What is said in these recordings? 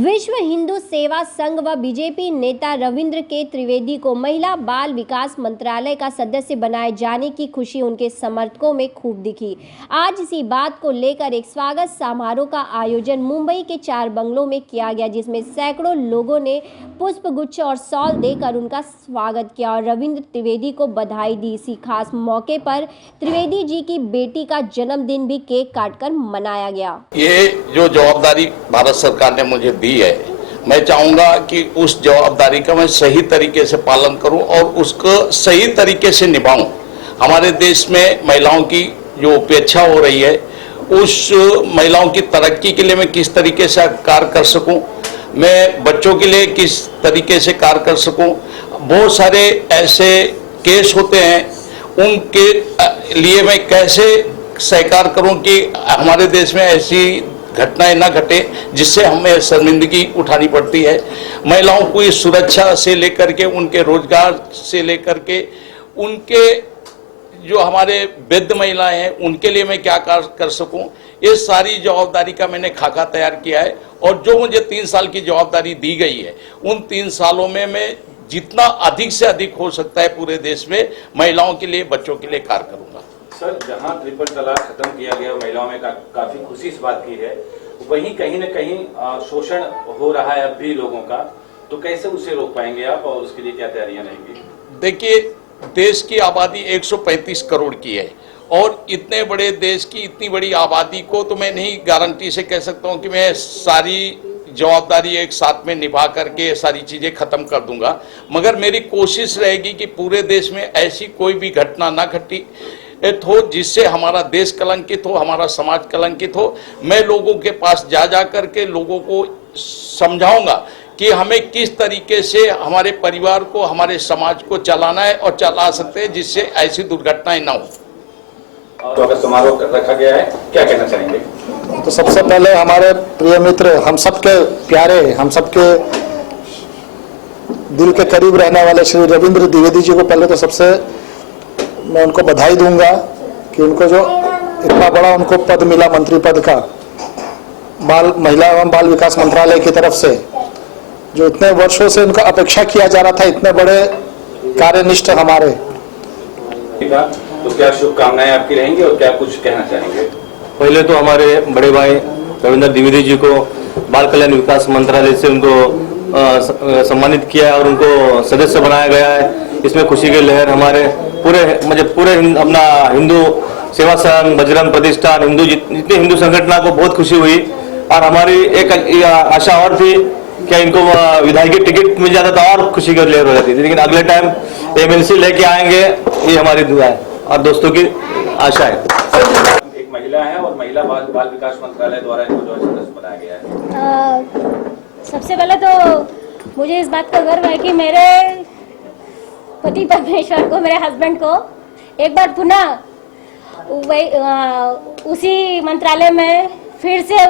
विश्व हिंदू सेवा संघ व बीजेपी नेता रविंद्र के त्रिवेदी को महिला बाल विकास मंत्रालय का सदस्य बनाए जाने की खुशी उनके समर्थकों में खूब दिखी। आज इसी बात को लेकर एक स्वागत समारोह का आयोजन मुंबई के 4 बंगलों में किया गया, जिसमें सैकड़ों लोगों ने पुष्पगुच्छ और शॉल देकर उनका स्वागत किया और रविंद्र त्रिवेदी को बधाई दी। इसी खास मौके पर त्रिवेदी जी की बेटी का जन्मदिन भी केक काटकर मनाया गया। ये जो जवाबदारी भारत सरकार ने मुझे दी है, मैं चाहूंगा कि उस जवाबदारी का मैं सही तरीके से पालन करूं और उसको सही तरीके से निभाऊं। हमारे देश में महिलाओं की जो उपेक्षा हो रही है, उस महिलाओं की तरक्की के लिए मैं किस तरीके से कार्य कर सकूं, मैं बच्चों के लिए किस तरीके से कार्य कर सकूं। बहुत सारे ऐसे केस होते हैं, उनके लिए मैं कैसे सहकार करूं कि हमारे देश में ऐसी घटनाएं ना घटे जिससे हमें शर्मिंदगी उठानी पड़ती है। महिलाओं को इस सुरक्षा से लेकर के, उनके रोजगार से लेकर के, उनके जो हमारे वृद्ध महिलाएं हैं उनके लिए मैं क्या कर सकूं, ये सारी जवाबदारी का मैंने खाका तैयार किया है। और जो मुझे 3 साल की जवाबदारी दी गई है, उन 3 सालों में मैं जितना अधिक से अधिक हो सकता है पूरे देश में महिलाओं के लिए, बच्चों के लिए कार्य करूंगा। सर, जहां ट्रिपल तलाक खत्म किया गया, महिलाओं में काफी खुशी इस बात की है, वहीं कहीं न कहीं शोषण हो रहा है अब भी लोगों का, तो कैसे उसे रोक पाएंगे आप और उसके लिए क्या तैयारियां रहेंगी? देखिए, देश की आबादी 135 करोड़ की है और इतने बड़े देश की इतनी बड़ी आबादी को तो मैं नहीं गारंटी से कह सकता हूं कि मैं सारी जवाबदारी एक साथ में निभा करके सारी चीजें खत्म कर दूंगा, मगर मेरी कोशिश रहेगी कि पूरे देश में ऐसी कोई भी घटना ना घटी हो जिससे हमारा देश कलंकित हो, हमारा समाज कलंकित हो। मैं लोगों के पास जा करके लोगों को समझाऊंगा कि हमें किस तरीके से हमारे परिवार को, हमारे समाज को चलाना है और चला सकते हैं जिससे ऐसी दुर्घटनाएं ना हो। तो अगर समारोह रखा गया है, क्या कहना चाहेंगे? तो सबसे पहले हमारे प्रिय मित्र, हम सबके प्यारे, हम सबके दिल के करीब रहने वाले श्री रविंद्र त्रिवेदी जी को पहले तो सबसे मैं उनको बधाई दूंगा कि उनको जो इतना बड़ा उनको पद मिला, मंत्री पद का, महिला एवं बाल विकास मंत्रालय की तरफ से, जो इतने वर्षों से उनका अपेक्षा किया जा रहा था, इतने बड़े कार्यनिष्ठ हमारे। तो क्या शुभकामनाएं आपकी रहेंगी और क्या कुछ कहना चाहेंगे? पहले तो हमारे बड़े भाई रविंद्र त्रिवेदी जी को बाल कल्याण विकास मंत्रालय से उनको सम्मानित किया और उनको सदस्य बनाया गया है। इसमें खुशी की लहर हमारे पूरे अपना हिंदू सेवा संघ, बजरंग प्रतिष्ठान, हिंदू जितने हिंदू संगठना को बहुत खुशी हुई। और हमारी एक आशा और थी कि इनको विधायक की टिकट मिल जाता तो और खुशी की लहर हो जाती थी, लेकिन अगले टाइम एमएलसी लेके आएंगे, ये हमारी दुआ है और दोस्तों की आशा है। एक महिला है और महिला बाल विकास मंत्रालय द्वारा इनको जो सदस्य बनाया गया है। सबसे पहले तो मुझे इस बात का गर्व है कि मेरे पति परमेश्वर को, मेरे हस्बैंड को एक बार पुनः उसी मंत्रालय में फिर से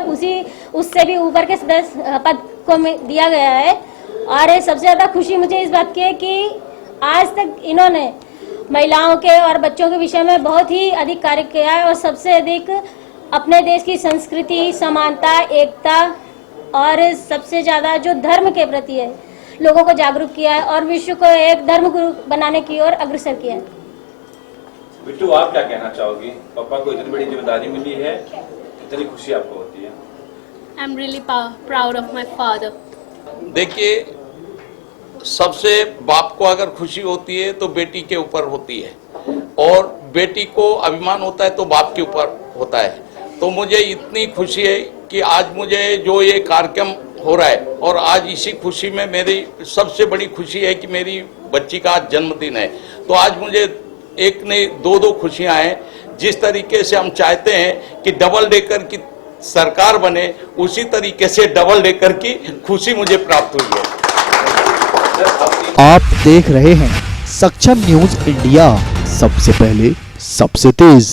उससे भी ऊपर के सदस्य पद को दिया गया है। और सबसे ज़्यादा खुशी मुझे इस बात की है कि आज तक इन्होंने महिलाओं के और बच्चों के विषय में बहुत ही अधिक कार्य किया है और सबसे अधिक अपने देश की संस्कृति, समानता, एकता और सबसे ज़्यादा जो धर्म के प्रति है, लोगों को जागरूक किया है और विश्व को एक धर्म गुरु बनाने की ओर अग्रसर किया है। बिट्टू, आप क्या कहना चाहोगी? पापा को इतनी बड़ी जिम्मेदारी मिली है, कितनी खुशी आपको होती है? I'm really proud of my father. देखिए, सबसे बाप को अगर खुशी होती है तो बेटी के ऊपर होती है और बेटी को अभिमान होता है तो बाप के ऊपर होता है। तो मुझे इतनी खुशी है कि आज मुझे जो ये कार्यक्रम हो रहा है और आज इसी खुशी में मेरी सबसे बड़ी खुशी है कि मेरी बच्ची का आज जन्मदिन है। तो आज मुझे एक नहीं 2 खुशियां हैं। जिस तरीके से हम चाहते हैं कि डबल डेकर की सरकार बने, उसी तरीके से डबल डेकर की खुशी मुझे प्राप्त हुई है। आप देख रहे हैं सक्षम न्यूज इंडिया, सबसे पहले सबसे तेज।